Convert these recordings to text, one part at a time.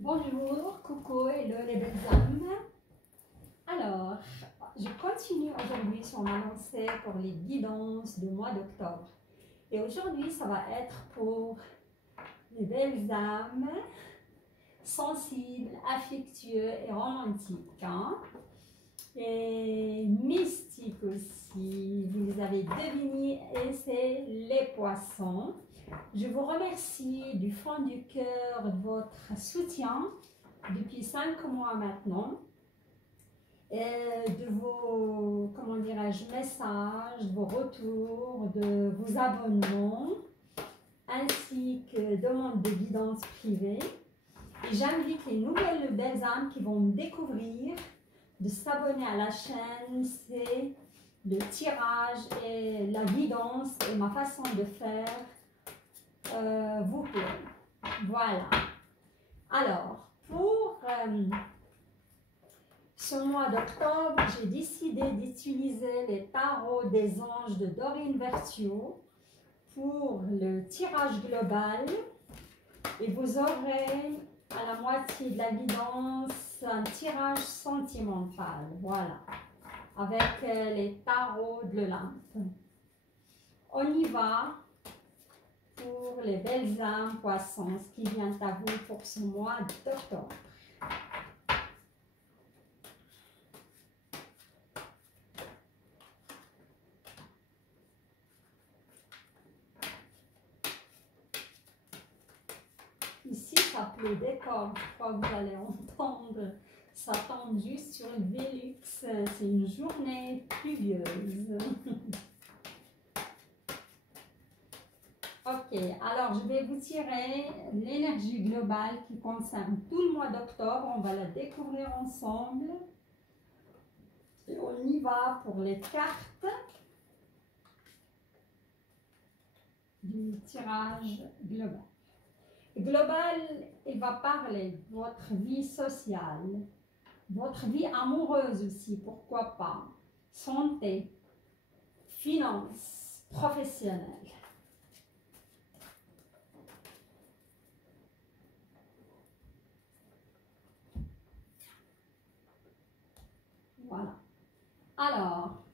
Bonjour, coucou, hello les belles âmes. Alors, je continue aujourd'hui sur ma lancée pour les guidances du mois d'octobre. Et aujourd'hui, ça va être pour les belles âmes sensibles, affectueux et romantiques. Et mystiques aussi, vous les avez devinés, et c'est les poissons. Je vous remercie du fond du cœur de votre soutien depuis 5 mois maintenant, et de vos, comment dirais-je, messages, de vos retours, de vos abonnements, ainsi que demandes de guidance privée. Et j'invite les nouvelles belles âmes qui vont me découvrir de s'abonner à la chaîne. C'est le tirage et la guidance et ma façon de faire vous plaît. Voilà. Alors, pour ce mois d'octobre, j'ai décidé d'utiliser les tarots des anges de Dorine Virtue pour le tirage global. Et vous aurez à la moitié de la guidance un tirage sentimental. Voilà. Avec les tarots de l'Olympe. On y va pour les belles âmes poissons, ce qui vient à vous pour ce mois d'octobre. Ici, ça pleut d'accord. Je crois que vous allez entendre. Ça tombe juste sur le Vélux. C'est une journée pluvieuse. Ok, alors je vais vous tirer l'énergie globale qui concerne tout le mois d'octobre. On va la découvrir ensemble. Et on y va pour les cartes du tirage global. Global, il va parler de votre vie sociale, votre vie amoureuse aussi, pourquoi pas, santé, finances, professionnelles. Voilà. Alors,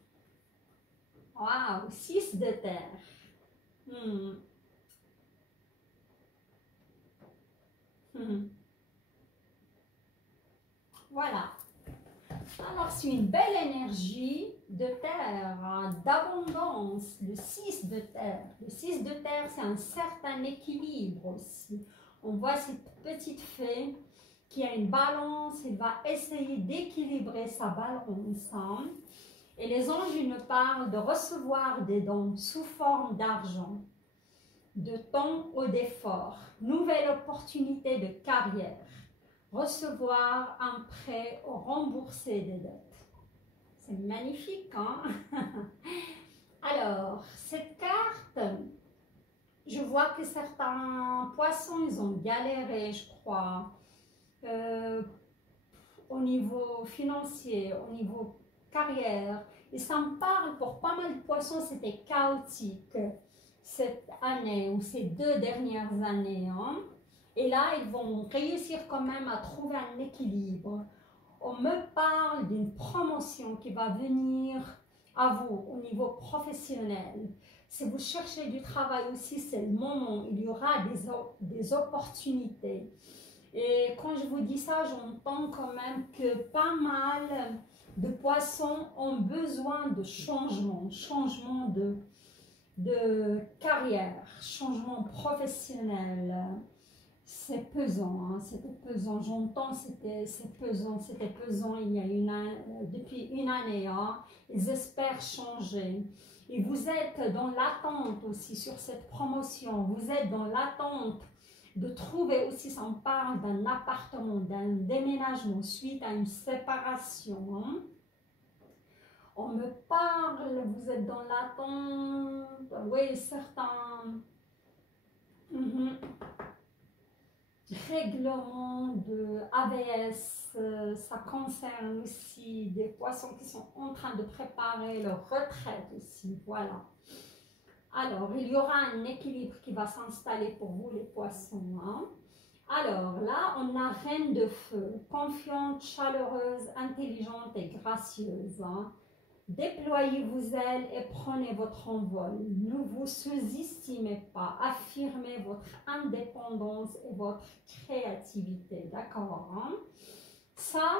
waouh, 6 de terre. Voilà. Alors, c'est une belle énergie de terre, d'abondance, le 6 de terre. Le 6 de terre, c'est un certain équilibre aussi. On voit cette petite fée qui a une balance, elle va essayer d'équilibrer sa balance. Et les anges nous parlent de recevoir des dons sous forme d'argent, de temps ou d'effort, nouvelle opportunité de carrière, recevoir un prêt ou rembourser des dettes. C'est magnifique, hein? Alors, cette carte, je vois que certains poissons, ils ont galéré, je crois, au niveau financier, au niveau carrière. Et ça me parle, pour pas mal de poissons, c'était chaotique cette année ou ces 2 dernières années. Et là, ils vont réussir quand même à trouver un équilibre. On me parle d'une promotion qui va venir à vous au niveau professionnel. Si vous cherchez du travail aussi, c'est le moment. Il y aura des opportunités. Et quand je vous dis ça, j'entends quand même que pas mal de poissons ont besoin de changement de carrière, changement professionnel. C'est pesant, hein, c'était pesant, j'entends c'était pesant il y a depuis une année, ils espèrent changer. Et vous êtes dans l'attente aussi sur cette promotion, vous êtes dans l'attente de trouver aussi, ça me parle d'un appartement, d'un déménagement suite à une séparation. On me parle, vous êtes dans l'attente, oui, certains règlements de AVS, ça concerne aussi des poissons qui sont en train de préparer leur retraite aussi, voilà. Alors, il y aura un équilibre qui va s'installer pour vous les poissons. Alors là, on a reine de feu, confiante, chaleureuse, intelligente et gracieuse. Hein. Déployez vos ailes et prenez votre envol. Ne vous sous-estimez pas. Affirmez votre indépendance et votre créativité. D'accord, hein? Ça,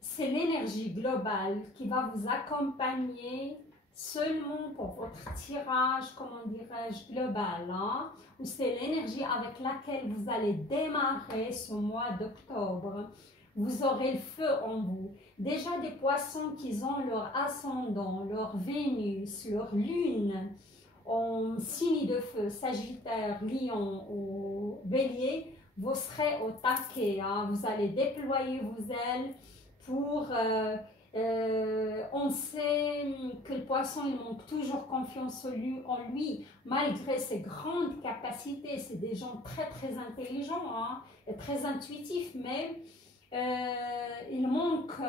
c'est l'énergie globale qui va vous accompagner seulement pour votre tirage, comment dirais-je, global, hein, ou c'est l'énergie avec laquelle vous allez démarrer ce mois d'octobre. Vous aurez le feu en vous. Déjà des poissons qui ont leur ascendant, leur Vénus, leur lune en signe de feu, Sagittaire, Lion ou Bélier, vous serez au taquet. Hein. Vous allez déployer vos ailes pour... on sait que le poisson, il manque toujours confiance en lui, malgré ses grandes capacités. C'est des gens très très intelligents, hein, et très intuitifs, mais il manque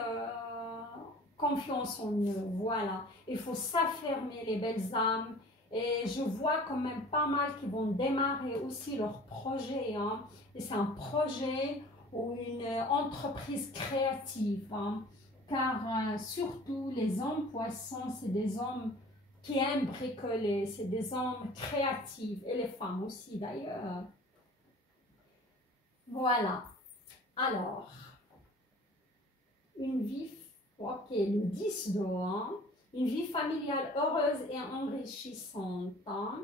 confiance en eux. Voilà, il faut s'affirmer les belles âmes. Et je vois quand même pas mal qui vont démarrer aussi leur projet. Hein, et c'est un projet ou une entreprise créative. Hein, car surtout les hommes poissons, c'est des hommes qui aiment bricoler, c'est des hommes créatifs, et les femmes aussi d'ailleurs. Voilà. Alors, une vie, ok, le 10 d'eau, hein, une vie familiale heureuse et enrichissante. Hein.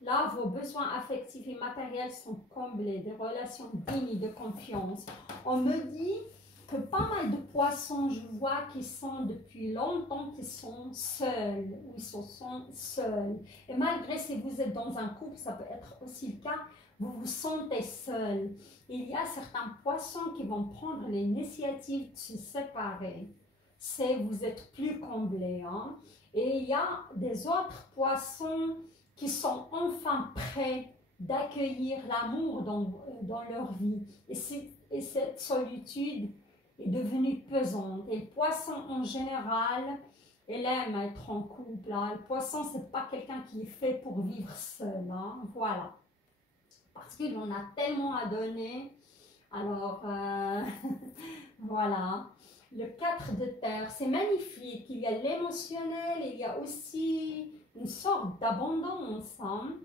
Là, vos besoins affectifs et matériels sont comblés, des relations dignes de confiance. On me dit que pas mal de poissons, je vois, qui sont depuis longtemps, qui sont seuls, ou ils sont seuls. Et malgré si vous êtes dans un couple, ça peut être aussi le cas, vous vous sentez seul. Il y a certains poissons qui vont prendre l'initiative de se séparer. Vous êtes plus comblés. Hein? Et il y a des autres poissons qui sont enfin prêts d'accueillir l'amour dans leur vie. Et cette solitude est devenue pesante. Et le poisson en général, il aime être en couple. Hein. Le poisson, ce n'est pas quelqu'un qui est fait pour vivre seul. Hein. Voilà. Parce qu'il en a tellement à donner. Alors, voilà. Le 4 de terre, c'est magnifique. Il y a l'émotionnel, il y a aussi une sorte d'abondance. Hein.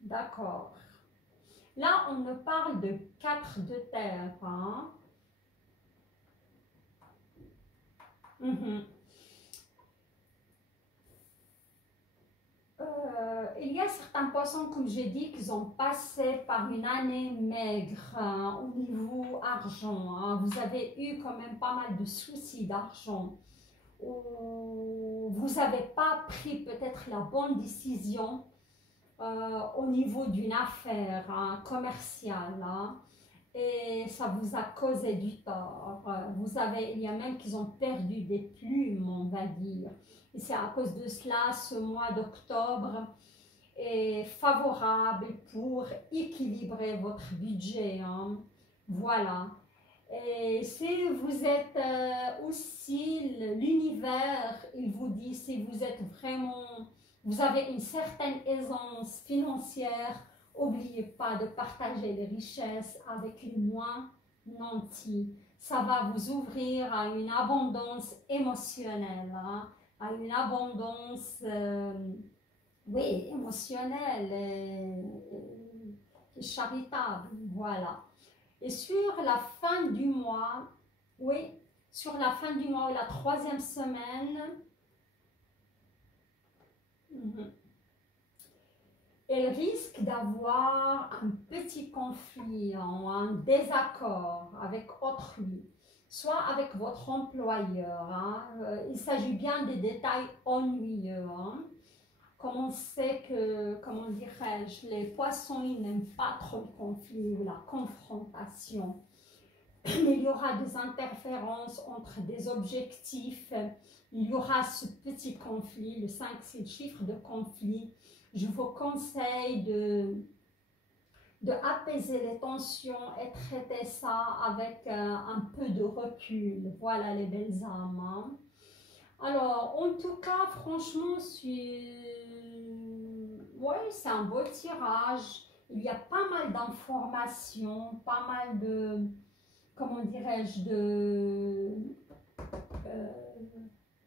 D'accord. Là, on me parle de 4 de terre. Hein. Il y a certains poissons, comme j'ai dit, qui ont passé par une année maigre hein, au niveau argent. Hein. Vous avez eu quand même pas mal de soucis d'argent. Vous n'avez pas pris peut-être la bonne décision au niveau d'une affaire hein, commerciale. Hein, et ça vous a causé du tort. Il y a même qui ont perdu des plumes, on va dire. Et c'est à cause de cela, ce mois d'octobre est favorable pour équilibrer votre budget. Hein. Voilà. Et si vous êtes aussi, l'univers, il vous dit, si vous êtes vraiment, vous avez une certaine aisance financière, n'oubliez pas de partager les richesses avec les moins nantis. Ça va vous ouvrir à une abondance émotionnelle, hein, à une abondance oui, émotionnelle et charitable. Voilà. Et sur la fin du mois, oui, sur la fin du mois, la 3e semaine, elle risque d'avoir un petit conflit ou un désaccord avec autrui, soit avec votre employeur. Hein. Il s'agit bien des détails ennuyeux. Hein. Comme on sait que, comment dirais-je, les poissons, ils n'aiment pas trop le conflit ou la confrontation. Mais il y aura des interférences entre des objectifs. Il y aura ce petit conflit, le 5, c'est le chiffre de conflit. Je vous conseille de apaiser les tensions et traiter ça avec un peu de recul. Voilà les belles âmes. Hein. Alors, en tout cas, franchement, Oui, c'est un beau tirage. Il y a pas mal d'informations, pas mal de, comment dirais-je, euh,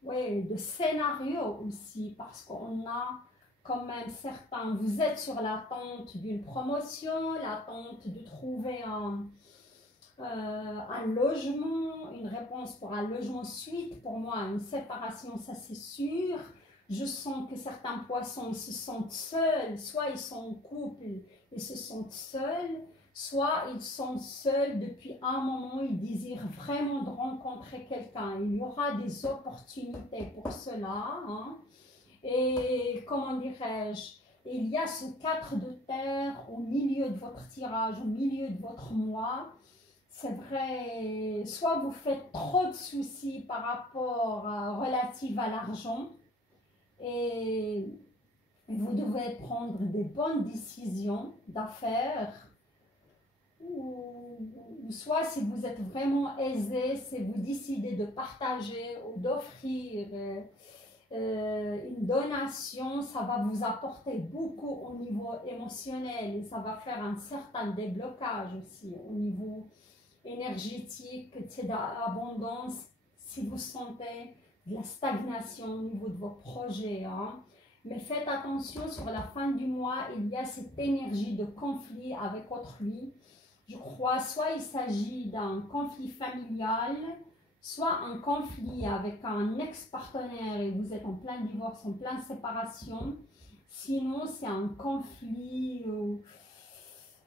ouais, de scénarios aussi, parce qu'on a quand même certains, vous êtes sur l'attente d'une promotion, l'attente de trouver un logement, une réponse pour un logement suite, pour moi, une séparation, ça c'est sûr. Je sens que certains poissons se sentent seuls, soit ils sont en couple et se sentent seuls, soit ils sont seuls depuis un moment, ils désirent vraiment de rencontrer quelqu'un. Il y aura des opportunités pour cela, hein. Et comment dirais-je, il y a ce 4 de terre au milieu de votre tirage, au milieu de votre mois. C'est vrai, soit vous faites trop de soucis par rapport relative à l'argent et vous devez prendre des bonnes décisions d'affaires, ou soit si vous êtes vraiment aisé, si vous décidez de partager ou d'offrir une donation, ça va vous apporter beaucoup au niveau émotionnel et ça va faire un certain déblocage aussi au niveau énergétique, d'abondance, si vous sentez de la stagnation au niveau de vos projets, hein. Mais faites attention, sur la fin du mois, il y a cette énergie de conflit avec autrui. Je crois, soit il s'agit d'un conflit familial, soit un conflit avec un ex-partenaire et vous êtes en plein divorce, en pleine séparation. Sinon, c'est un conflit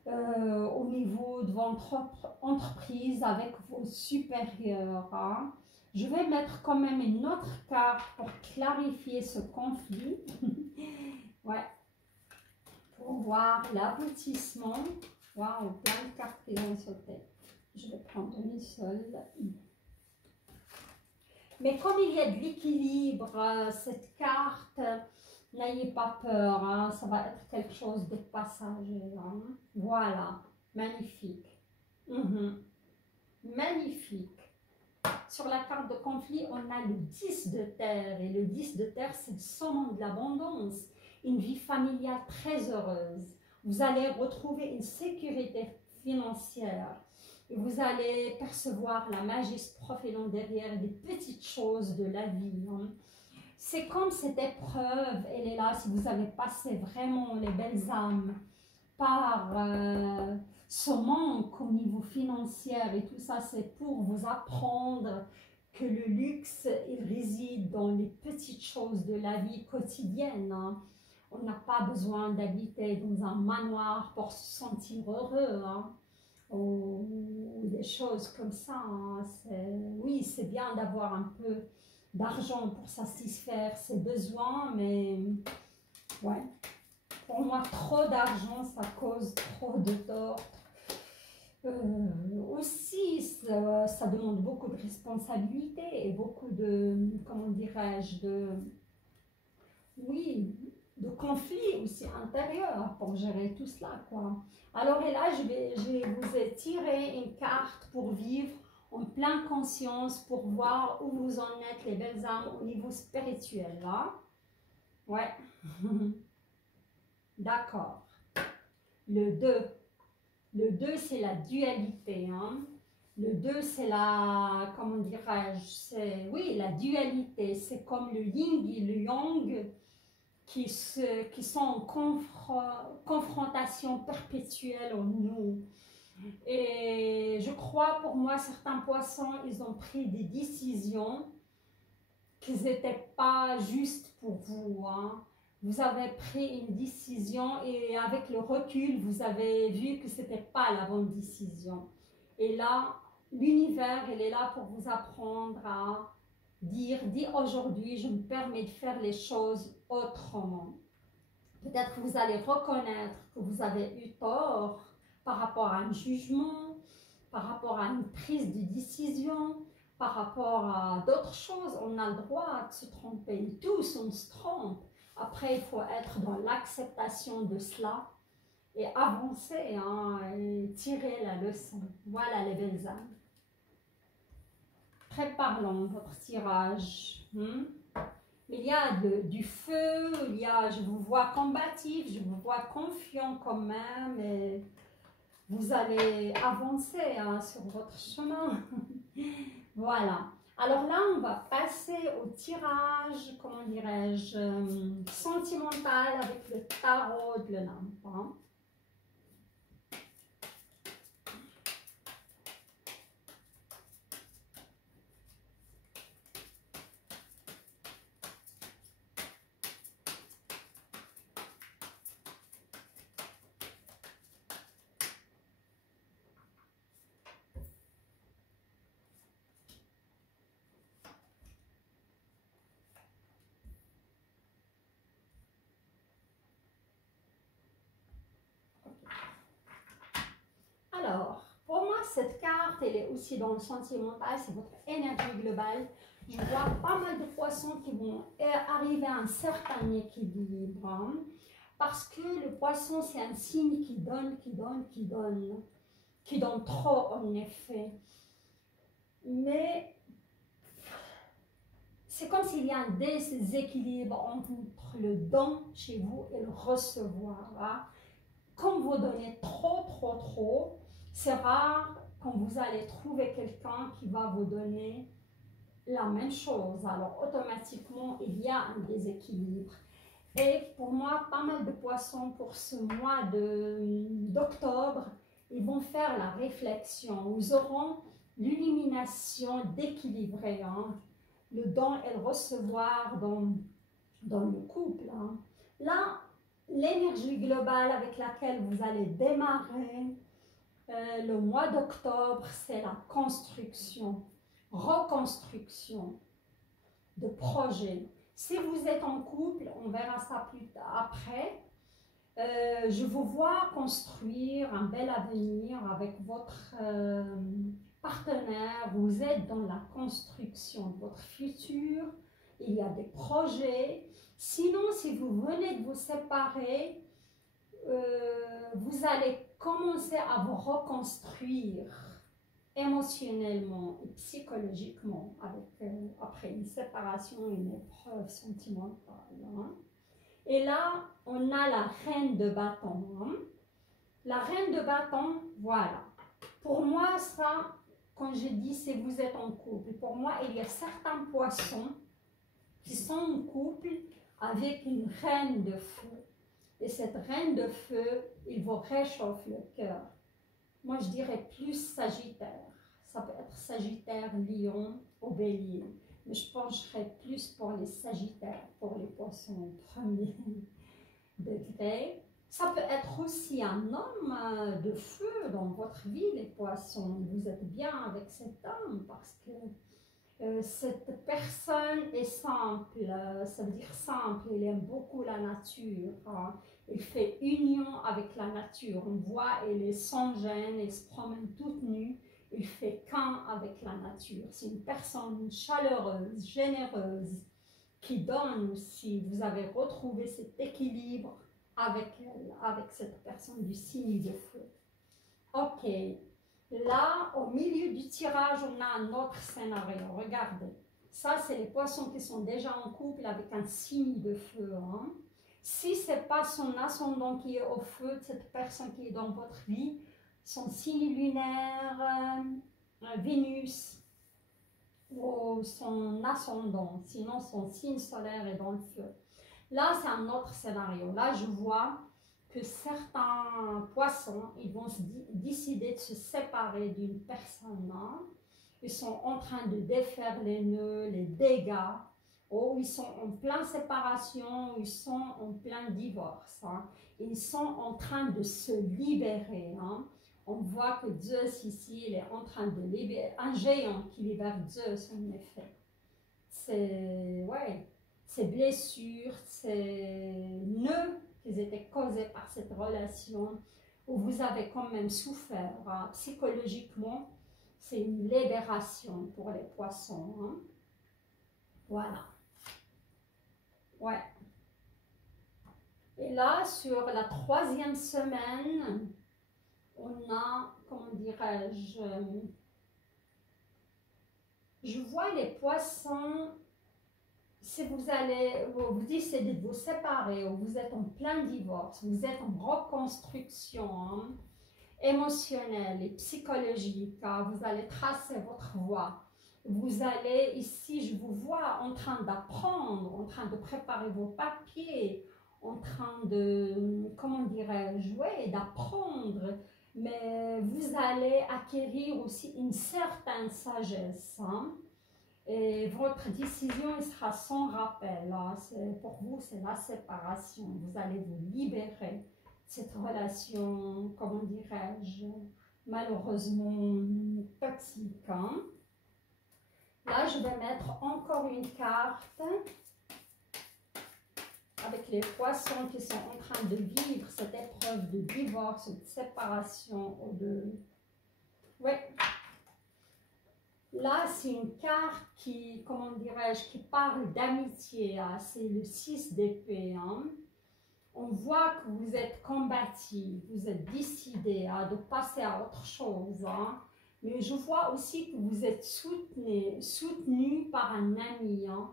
au niveau de votre entreprise avec vos supérieurs, hein. Je vais mettre quand même une autre carte pour clarifier ce conflit. Ouais, pour voir l'aboutissement. Waouh, plein de cartes qui vont sauter. Je vais prendre une seule. Mais comme il y a de l'équilibre, cette carte, n'ayez pas peur, hein, ça va être quelque chose de passager, hein. Voilà, magnifique. Magnifique. Sur la carte de conflit, on a le 10 de terre. Et le 10 de terre, c'est le summum de l'abondance. Une vie familiale très heureuse. Vous allez retrouver une sécurité financière. Et vous allez percevoir la magie se profilant derrière des petites choses de la vie, hein. C'est comme cette épreuve, elle est là, si vous avez passé vraiment les belles âmes par ce manque au niveau financier et tout ça, c'est pour vous apprendre que le luxe, il réside dans les petites choses de la vie quotidienne, hein. On n'a pas besoin d'habiter dans un manoir pour se sentir heureux, hein, ou des choses comme ça, hein. Oui, c'est bien d'avoir un peu d'argent pour satisfaire ses besoins, mais ouais, pour moi, trop d'argent, ça cause trop de tort. Aussi, ça demande beaucoup de responsabilité et beaucoup de, comment dirais-je, oui, de conflits aussi intérieurs pour gérer tout cela, quoi. Alors, et là, je vous ai tiré une carte pour vivre en pleine conscience, pour voir où vous en êtes, les belles âmes, au niveau spirituel, là. Ouais. D'accord. Le 2. Le 2, c'est la dualité, hein. Le 2, c'est la, comment dirais-je, c'est, oui, la dualité. C'est comme le yin et le yang qui sont en confrontation perpétuelle en nous. Et je crois, pour moi, certains poissons, ils ont pris des décisions qui n'étaient pas justes pour vous, hein. Vous avez pris une décision et avec le recul, vous avez vu que ce n'était pas la bonne décision. Et là, l'univers, il est là pour vous apprendre à dire aujourd'hui, je me permets de faire les choses autrement. Peut-être que vous allez reconnaître que vous avez eu tort par rapport à un jugement, par rapport à une prise de décision, par rapport à d'autres choses. On a le droit de se tromper. Tous, on se trompe. Après, il faut être dans l'acceptation de cela et avancer, hein, et tirer la leçon. Voilà les belles âmes. Très parlant, votre tirage. Il y a du feu, il y a, je vous vois combatif, je vous vois confiant quand même. Et vous allez avancer hein, sur votre chemin. Voilà. Alors là, on va passer au tirage, comment dirais-je, sentimental avec le tarot de la lampe. Hein. Alors, pour moi, cette carte, elle est aussi dans le sentimental, c'est votre énergie globale. Je vois pas mal de poissons qui vont arriver à un certain équilibre. Hein, parce que le poisson, c'est un signe qui donne, qui donne trop en effet. Mais c'est comme s'il y a un déséquilibre entre le don chez vous et le recevoir. Hein. Quand vous donnez trop, c'est rare quand vous allez trouver quelqu'un qui va vous donner la même chose. Alors, automatiquement, il y a un déséquilibre. Et pour moi, pas mal de poissons pour ce mois d'octobre, ils vont faire la réflexion. Ils auront l'illumination d'équilibrer hein, le don et le recevoir dans le couple. Hein. Là, l'énergie globale avec laquelle vous allez démarrer le mois d'octobre, c'est la construction, reconstruction de projets. Si vous êtes en couple, on verra ça plus tard après, je vous vois construire un bel avenir avec votre partenaire. Vous êtes dans la construction de votre futur. Il y a des projets. Sinon, si vous venez de vous séparer, vous allez commencer à vous reconstruire émotionnellement et psychologiquement après une séparation, une épreuve sentimentale. Hein. Et là, on a la reine de bâton. Hein. La reine de bâton, voilà. Pour moi, ça, quand je dis si vous êtes en couple, pour moi, il y a certains poissons qui sont en couple avec une reine de feu. Et cette reine de feu, il vous réchauffe le cœur. Moi, je dirais plus Sagittaire. Ça peut être Sagittaire, Lion ou Bélier. Mais je pencherais plus pour les Sagittaires, pour les poissons premier degré. Ça peut être aussi un homme de feu dans votre vie, les poissons. Vous êtes bien avec cet homme parce que cette personne est simple, ça veut dire simple, il aime beaucoup la nature, hein. Il fait union avec la nature, on voit, il est sans gêne, il se promène toute nue, il fait qu'un avec la nature. C'est une personne chaleureuse, généreuse, qui donne aussi. Vous avez retrouvé cet équilibre avec elle, avec cette personne du signe de feu. Ok. Là, au milieu du tirage, on a un autre scénario. Regardez. Ça, c'est les poissons qui sont déjà en couple avec un signe de feu. Hein. Si ce n'est pas son ascendant qui est au feu, cette personne qui est dans votre vie, son signe lunaire, Vénus, ou son ascendant, sinon son signe solaire est dans le feu. Là, c'est un autre scénario. Là, je vois que certains poissons, ils vont décider de se séparer d'une personne. Hein. Ils sont en train de défaire les nœuds, les dégâts, ou ils sont en pleine séparation, ils sont en plein divorce. Hein. Ils sont en train de se libérer. Hein. On voit que Zeus ici, il est en train de libérer, un géant qui libère Zeus en effet. C'est, ouais, ces blessures, ces nœuds qui étaient causés par cette relation où vous avez quand même souffert hein, psychologiquement, c'est une libération pour les poissons. Hein. Voilà. Ouais. Et là, sur la 3e semaine, on a, comment dirais-je, je vois les poissons si vous décidez de vous séparer ou vous êtes en plein divorce, vous êtes en reconstruction hein, émotionnelle et psychologique, hein, vous allez tracer votre voie. Vous allez, ici, je vous vois en train d'apprendre, en train de préparer vos papiers, en train de, comment dirais-je, jouer, d'apprendre. Mais vous allez acquérir aussi une certaine sagesse. Hein, et votre décision sera sans rappel. Hein, pour vous, c'est la séparation. Vous allez vous libérer de cette relation, comment dirais-je, malheureusement toxique. Hein. Là, je vais mettre encore une carte avec les poissons qui sont en train de vivre cette épreuve de divorce, de séparation ou de... Ouais. Là, c'est une carte qui, comment dirais-je, qui parle d'amitié. Hein. C'est le 6 d'épée. Hein. On voit que vous êtes combatif, vous êtes décidé hein, de passer à autre chose. Hein. Mais je vois aussi que vous êtes soutenu par un ami. Hein.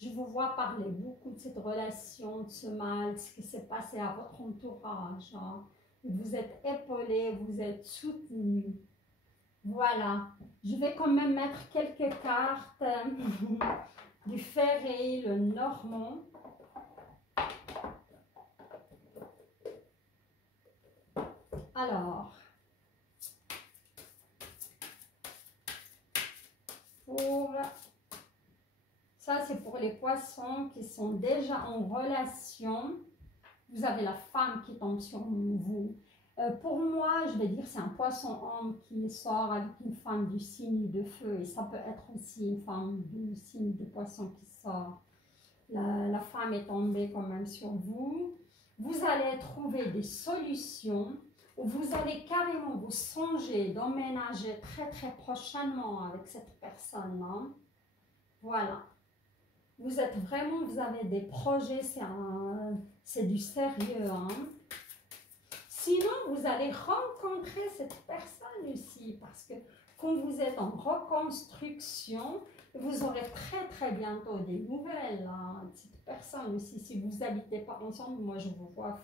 Je vous vois parler beaucoup de cette relation, de ce mal, ce qui s'est passé à votre entourage. Hein. Vous êtes épaulé, vous êtes soutenu. Voilà. Je vais quand même mettre quelques cartes du ferré, le normand. Alors, ça c'est pour les poissons qui sont déjà en relation. Vous avez la femme qui tombe sur vous. Pour moi, je vais dire c'est un poisson-homme qui sort avec une femme du signe de feu. Et ça peut être aussi une femme du signe de poisson qui sort. La femme est tombée quand même sur vous. Vous allez trouver des solutions. Vous allez carrément vous songer d'emménager très très prochainement avec cette personne-là. Voilà. Vous êtes vraiment, vous avez des projets, c'est du sérieux. Hein. Sinon, vous allez rencontrer cette personne aussi parce que quand vous êtes en reconstruction, vous aurez très très bientôt des nouvelles. Hein, de cette personne aussi. Si vous n'habitez pas ensemble, moi je vous vois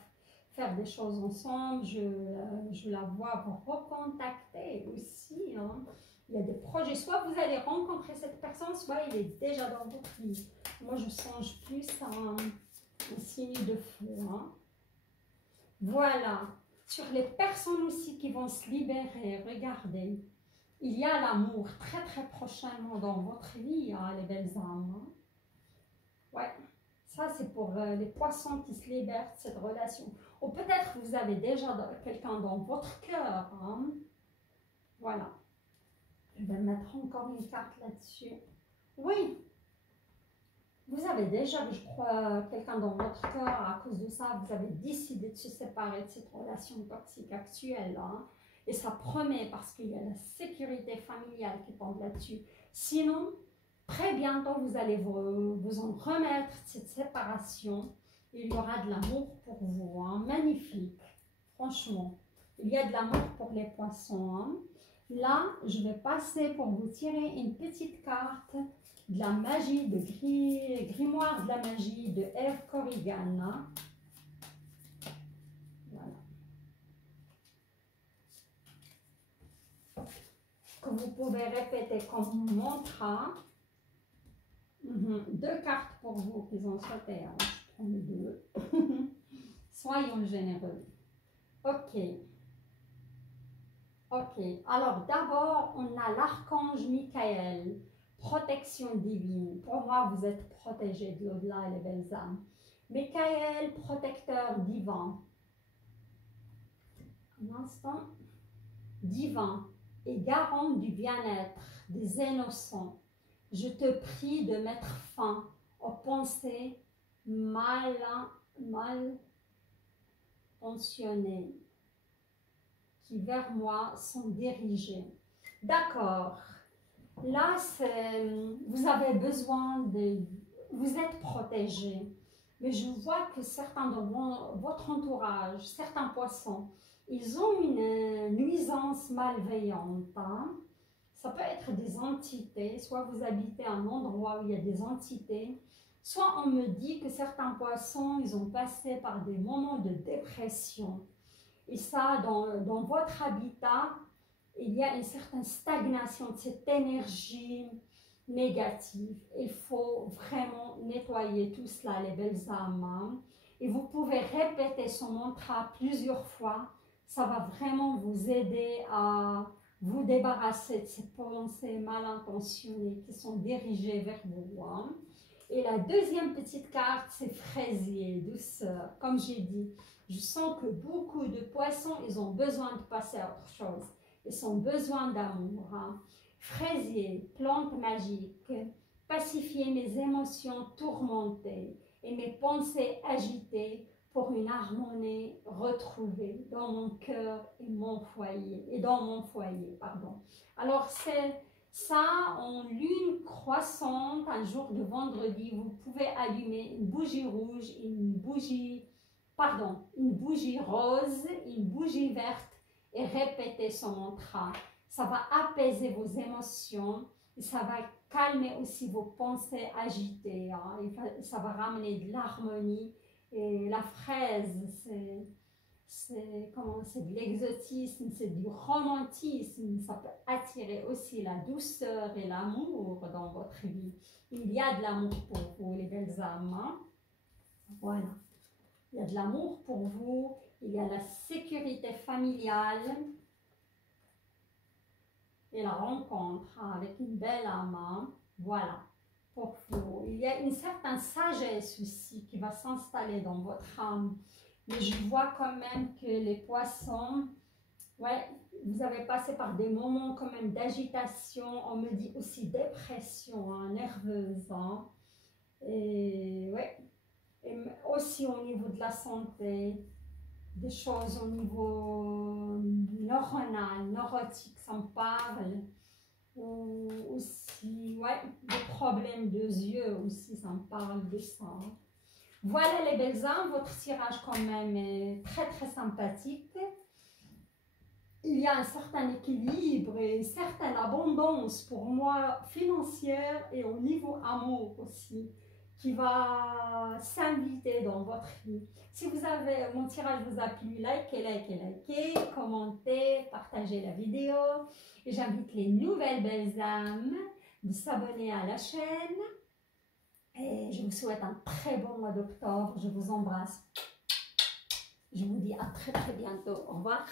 faire des choses ensemble, je la vois vous recontacter aussi. Hein. Il y a des projets, soit vous allez rencontrer cette personne, soit il est déjà dans votre vie. Moi, je songe plus à un signe de feu. Hein. Voilà. Sur les personnes aussi qui vont se libérer, regardez. Il y a l'amour très très prochainement dans votre vie, hein, les belles âmes. Hein. Ouais. Ça, c'est pour les poissons qui se libèrent de cette relation. Ou peut-être vous avez déjà quelqu'un dans votre cœur. Hein. Voilà. Je vais mettre encore une carte là-dessus. Oui. Vous avez déjà, je crois, quelqu'un dans votre cœur. À cause de ça, vous avez décidé de se séparer de cette relation toxique actuelle. Hein. Et ça promet parce qu'il y a la sécurité familiale qui tombe là-dessus. Sinon, très bientôt, vous allez vous en remettre de cette séparation. Il y aura de l'amour pour vous. Hein. Magnifique. Franchement. Il y a de l'amour pour les poissons. Hein. Là, je vais passer pour vous tirer une petite carte de la magie, de grimoire de la magie de Eve Corrigan. Hein. Voilà. Que vous pouvez répéter comme mantra. Deux cartes pour vous qui ont sauté. Alors, je prends les deux. Soyons généreux. Ok. Ok. Alors, d'abord, on a l'archange Michael. Protection divine. Pour moi, vous êtes protégés de l'au-delà, les belles âmes. Michael, protecteur divin. Un instant. Divin et garant du bien-être des innocents. Je te prie de mettre fin aux pensées mal intentionnées qui vers moi sont dirigées. D'accord. Là, vous avez besoin de... Vous êtes protégé. Mais je vois que certains de votre entourage, certains poissons, ils ont une nuisance malveillante. Hein. Ça peut être des entités, soit vous habitez un endroit où il y a des entités, Soit on me dit que certains poissons, ils ont passé par des moments de dépression. Et ça, dans votre habitat, il y a une certaine stagnation de cette énergie négative. Il faut vraiment nettoyer tout cela, les belles âmes. Et vous pouvez répéter ce mantra plusieurs fois. Ça va vraiment vous aider à vous débarrasser de ces pensées mal intentionnées qui sont dirigées vers vous. Et la deuxième petite carte, c'est fraisier, douceur. Comme j'ai dit, je sens que beaucoup de poissons, ils ont besoin de passer à autre chose. Ils ont besoin d'amour. Fraisier, plante magique, pacifier mes émotions tourmentées et mes pensées agitées pour une harmonie retrouvée dans mon cœur et dans mon foyer. Alors c'est ça, en lune croissante, un jour de vendredi, vous pouvez allumer une bougie rouge, une bougie rose, une bougie verte et répéter son mantra. Ça va apaiser vos émotions et ça va calmer aussi vos pensées agitées. Ça va ramener de l'harmonie. Et la fraise, c'est de l'exotisme, c'est du romantisme. Ça peut attirer aussi la douceur et l'amour dans votre vie. Il y a de l'amour pour vous, les belles âmes. Voilà. Il y a de l'amour pour vous. Il y a la sécurité familiale. Et la rencontre avec une belle âme. Voilà. Pour vous. Il y a une certaine sagesse aussi qui va s'installer dans votre âme. Mais je vois quand même que les poissons, ouais, vous avez passé par des moments quand même d'agitation, on me dit aussi dépression, nerveuse. Et ouais, et aussi au niveau de la santé, des choses au niveau neuronal, neurotique, ça me parle. Ou aussi, ouais, des problèmes de yeux aussi, ça me parle de ça. Voilà les belles âmes, votre tirage quand même est très très sympathique. Il y a un certain équilibre et une certaine abondance pour moi financière et au niveau amour aussi qui va s'inviter dans votre vie. Si mon tirage vous a plu, likez, commentez, partagez la vidéo. Et j'invite les nouvelles belles âmes de s'abonner à la chaîne. Et je vous souhaite un très bon mois d'octobre. Je vous embrasse. Je vous dis à très très bientôt. Au revoir.